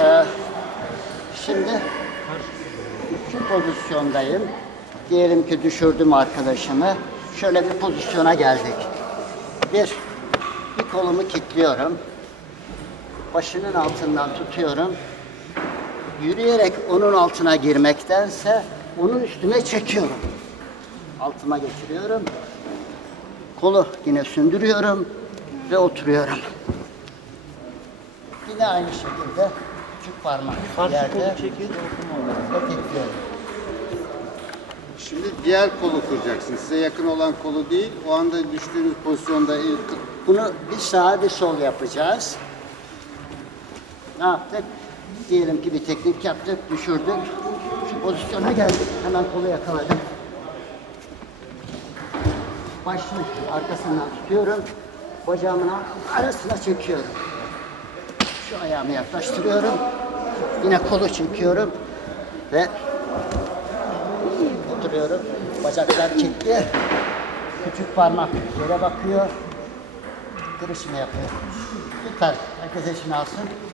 Ee, şimdi şu pozisyondayım. Diyelim ki düşürdüm arkadaşımı. Şöyle bir pozisyona geldik. Bir, bir kolumu kilitliyorum. Başının altından tutuyorum. Yürüyerek onun altına girmektense onun üstüne çekiyorum. Altıma geçiriyorum. Kolu yine sündürüyorum ve oturuyorum. Yine aynı şekilde küçük parmak yerde ve kilitliyorum. Şimdi diğer kolu kuracaksın. Size yakın olan kolu değil. O anda düştüğünüz pozisyonda ilk Bunu bir sağa bir sol yapacağız. Ne yaptık? Diyelim ki bir teknik yaptık, düşürdük. Şu pozisyona geldik. Hemen kolu yakaladım. Başını arkasından tutuyorum. Bacağımın arasına çekiyorum. Şu ayağımı yaklaştırıyorum. Yine kolu çekiyorum. Ve oturuyorum. Bacaklar kilitli. Küçük parmak yere bakıyor. Kırışma yapıyor. Lütfen herkes eşini alsın.